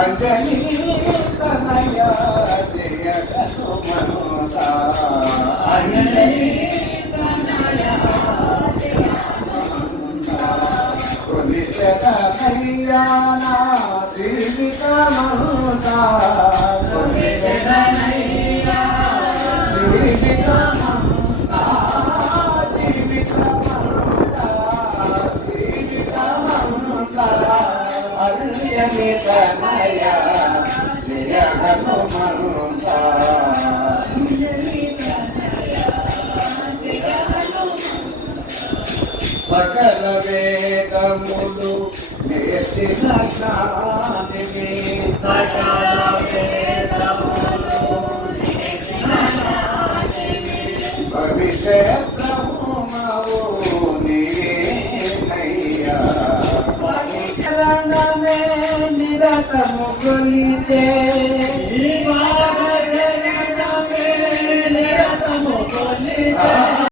అంజనీ కనయ జయ హనుమంత అంజనీ కనయ జయ హనుమంత కొలిత కనయ్యాన జీవితమంత కొలిత కనయ్యా జీవితమంత అంజనీ కనయ జయ హనుమంత సకల వేదములు నేర్చిన జ్ఞానివి సకల వేదములు నేర్చిన జ్ఞానివి భవిష్యత్తుమవు నీవేనయ్యా శరణమే నిరతము కొలిచే